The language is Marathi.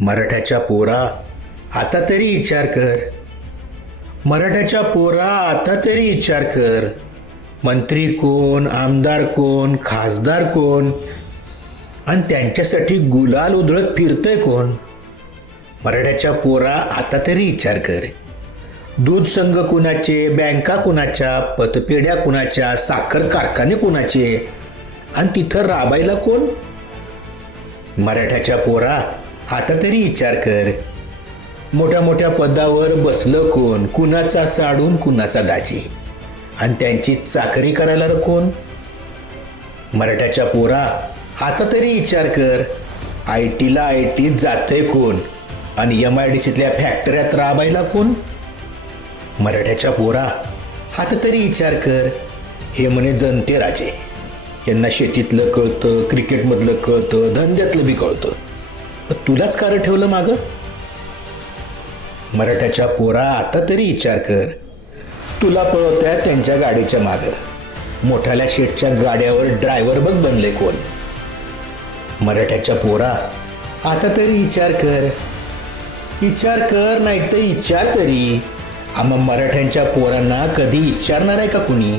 मराठ्याच्या पोरा आता तरी विचार कर. मराठ्याच्या पोरा आता तरी विचार कर. मंत्री कोण आमदार कोण खासदार कोण? आणि त्यांच्यासाठी गुलाल उधळत फिरतंय कोण? मराठ्याच्या पोरा आता तरी विचार कर. दूध संघ कुणाचे बँका कुणाच्या पतपेढ्या कुणाच्या साखर कारखाने कुणाचे? आणि तिथं राबायला कोण? मराठ्याच्या पोरा आता तरी विचार कर. मोठ्या मोठ्या पदावर बसलं कोण? कुणाचा साडून कुणाचा दाजी? आणि त्यांची चाकरी करायला कोण? मराठ्याच्या पोरा आता तरी विचार कर. आय टीला आय टीत जातंय कोण? आणि एम आय डी सीतल्या फॅक्टऱ्यात राबायला कोण? मराठ्याच्या पोरा आता तरी विचार कर. हे म्हणे जनते राजे यांना शेतीतलं कळतं क्रिकेटमधलं कळतं धंद्यातलं बी कळतं. तुलाच कार ठेवलं मागं? मराठ्याच्या पोरा आता तरी विचार कर. तुला पळवत्या त्यांच्या गाडीच्या मागं. मोठ्याल्या शेटच्या गाड्यावर ड्रायव्हर बघ बनले कोण. मराठ्याच्या पोरा आता तरी विचार कर. विचार कर नाही तर विचार तरी. आम्हा मराठ्यांच्या पोरांना कधी विचारणार आहे का कुणी?